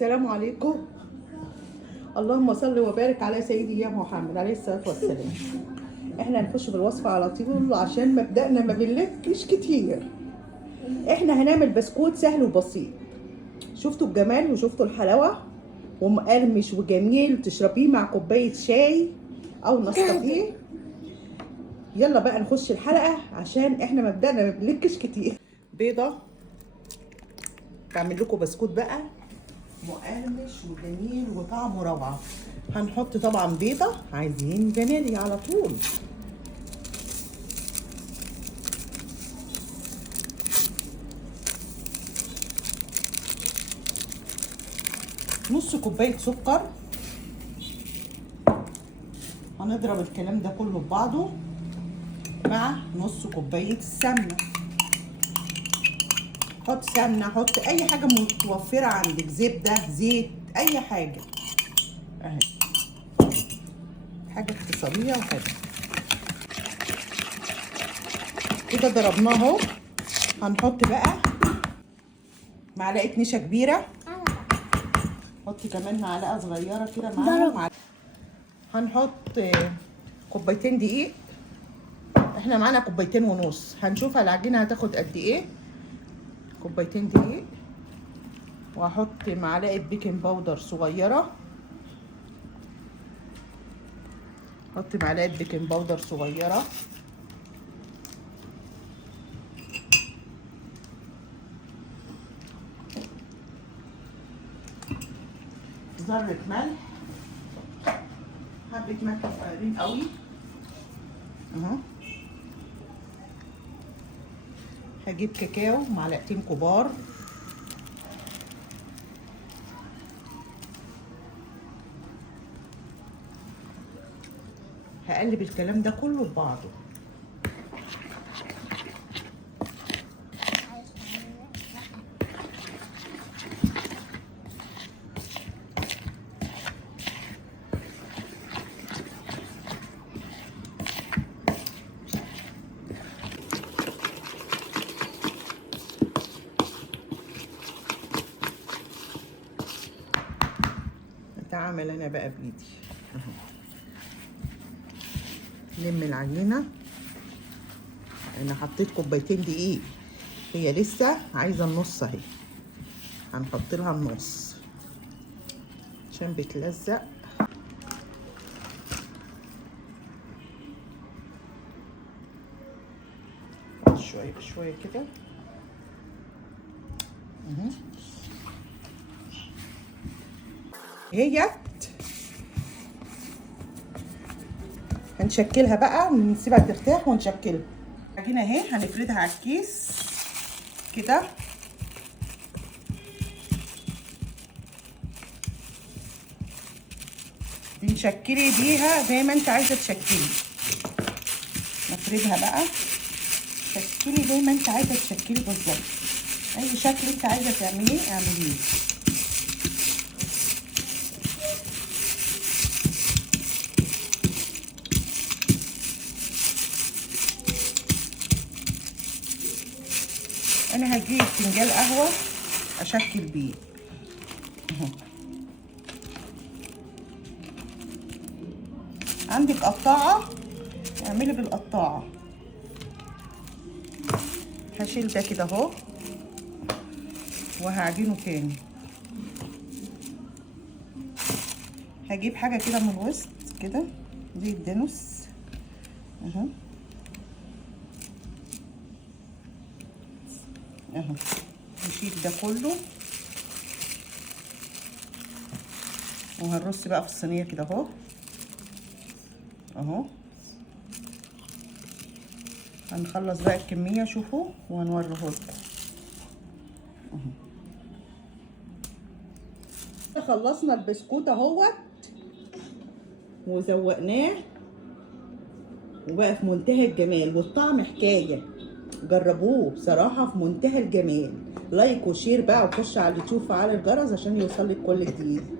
السلام عليكم. اللهم صل وبارك على سيدي يا محمد عليه الصلاه والسلام. احنا هنخش بالوصفه على طول عشان مبدأنا ما بنلفش كتير. احنا هنعمل بسكوت سهل وبسيط. شفتوا الجمال وشفتوا الحلاوه ومقرمش وجميل، تشربيه مع كوبايه شاي او نسكافيه. يلا بقى نخش الحلقه عشان احنا مبدأنا ما بنلفش كتير. بيضه بعمل لكم بسكوت بقى مقرمش وجميل وطعمه روعه. هنحط طبعا بيضه، عايزين فانيليا على طول. نص كوبايه سكر. هنضرب الكلام ده كله ببعضه مع نص كوبايه السمنه. حط سمنه، حط اي حاجه متوفره عندك، زبده، زيت، اي حاجه اهي، حاجه اقتصاديه وحلوه كده. ضربناه اهو. هنحط بقى معلقه نشا كبيره، حطي كمان معلقه صغيره كده معاهم. هنحط كوبايتين دقيق. احنا معانا كوبايتين ونص، هنشوف العجينه هتاخد قد ايه. كوبايتين دقيق، وهحط معلقه بيكنج باودر صغيره. حطي معلقه بيكنج باودر صغيره. ذره ملح، حبه ملح صغيرين قوي اهو. هجيب كاكاو معلقتين كبار. هقلب الكلام ده كله ببعضه. هعمل انا بقى بايدي اهو. لم العجينه. انا حطيت كوبايتين دقيق، هي لسه عايزه النص اهي. هنحط لها النص عشان بتلزق. شويه بشويه كده اهو. هي هنشكلها بقى، نسيبها ترتاح ونشكلها. العجينه اهي هنفردها على الكيس كده. بنشكلي بيها زي ما انت عايزه تشكلي. نفردها بقى، شكلي زي ما انت عايزه تشكلي بالظبط. اي شكل انت عايزه تعمليه اعمليه. انا هجيب فنجان قهوه اشكل بيه اهو. عندك قطاعه اعملي بالقطاعه. هشيل ده كده اهو وهعجنه تاني. هجيب حاجه كده من الوسط كده زي الدانوس اهو اهو. نشيل ده كله وهنرص بقى في الصينيه كده اهو اهو. هنخلص بقى الكميه شوفوا وهنوريه لكم اهو. خلصنا البسكوت اهوت وزوقناه وبقى في منتهى الجمال، والطعم حكايه. جربوه بصراحه في منتهى الجمال. لايك وشير بقى، وخش على اليوتيوب وعلى الجرس عشان يوصلك كل جديد.